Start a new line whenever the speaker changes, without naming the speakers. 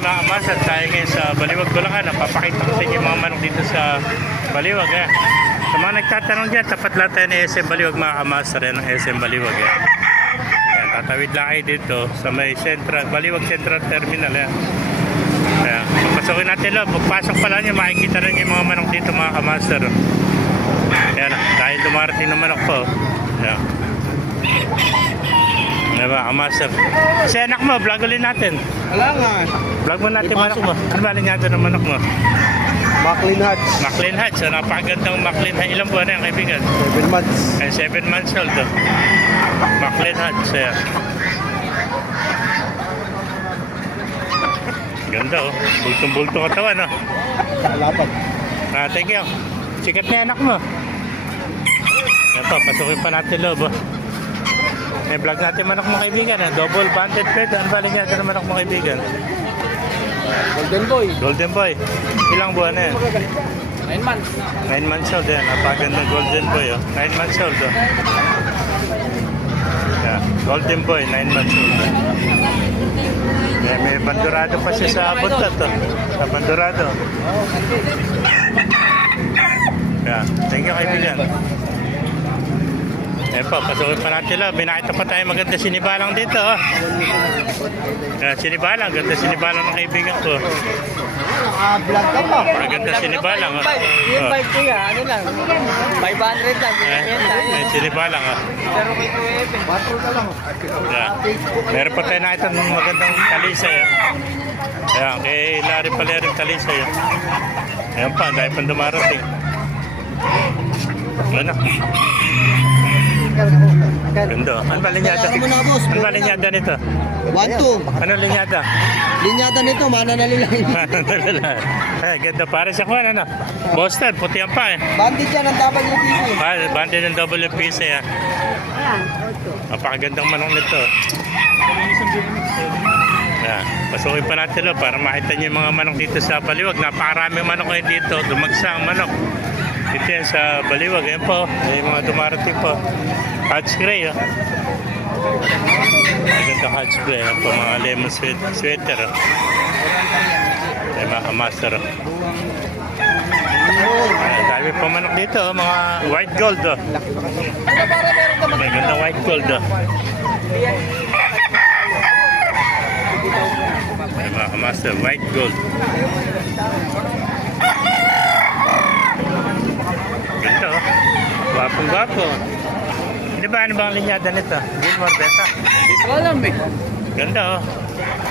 mga kamasar, tayo ngayon sa Baliwag, Bulacan. Napapakita ko sa inyo yung mga manok dito sa Baliwag. Sa mga nagtatanong dyan, tapat lang tayo ng SM Baliwag mga kamasar. Yan ang SM Baliwag. Yan, tatawid lang kayo dito sa may Central, Baliwag Central Terminal. Yan. Yan. Pasukin natin lang. Pagpasok pa lang nyo, makikita rin yung mga manok dito mga kamasar. Yan, dahil dumarating ng manok po. Yan. Diba, kamasar. Si anak mo, vlog ulit natin.
Wala nga.
Vlog mo natin manok mo. Ano ba linyado ng manok mo?
Maclean Hutch.
Maclean Hutch. So, napakagandang Maclean Hutch. Ilang buwan na yan, kaibigan?
7 months.
Ay, 7 months old. Oh. Maclean Hutch. Ayan. Ganda oh. Bultong-bultong katawan oh.
Lapad.
Thank you. Sikat na anak mo. Yan po, pasukin pa natin loob oh. May vlog natin manok mga kaibigan. Double banded pet. Ano ba linyado ng manok mga kaibigan?
Golden Boy.
Golden Boy. Ilang buwan na yan?
9 months.
9 months old yan. Napagandang Golden Boy. Oh. 9 months old. Oh. Yeah. Golden Boy, 9 months old. Yeah, may bandurado pa siya sa buntot. Oh. Sa bandurado. Yeah. Thank you kaibigan. Ayan po, pasukin pa natin lang. Binakita pa tayo maganda sinibalang dito. Oh. Yeah, sinibalang. Ganda sinibalang ng kaibigan ko.
Vlog ka pa.
Maganda sinibalang. Oh.
Yung bike ko yan, ano lang. 500 lang.
May sinibalang. Oh.
Pero kay Kuwebe. 4 ka lang.
Yeah. Meron pa tayo na ito ng magandang talisay. Oh. Ayan, kay Larry Palerin talisay. Oh. Ayan pa, dahil pang dumarating. Ano? Ganda. Ano ba linyada? Ano ba linyada nito?
1-2.
Ano linyada?
Linyada nito, mananalilang.
Ay, ganda. Para sa kuwan, ano? Boston, puti ang pa eh.
Bandit yan ang WPC.
Bande ng WPC yan. Napakagandang manok nito. Yan. Pasukin pa natin lo para makita nyo yung mga manok dito sa Baliwag. Napakaraming manok ngayon dito. Dumagsang manok. Dito yan sa Baliwag. Ayan po. Yung mga dumarating po. Hutch Gray. Oh. Magandang Hutch Gray. Ayan po. Mga lemon sweater. Oh. Ayan mga master. Oh. Ayan, dami pa manok dito. Oh. Mga white gold. Oh. Magandang white gold. Oh. Ayan mga master. White gold. Ganda oh. Gwapong-gwapo. Di ba ano ba ang linyada nito? Gilmore Beta.
Hindi ko alam eh.
Ganda oh.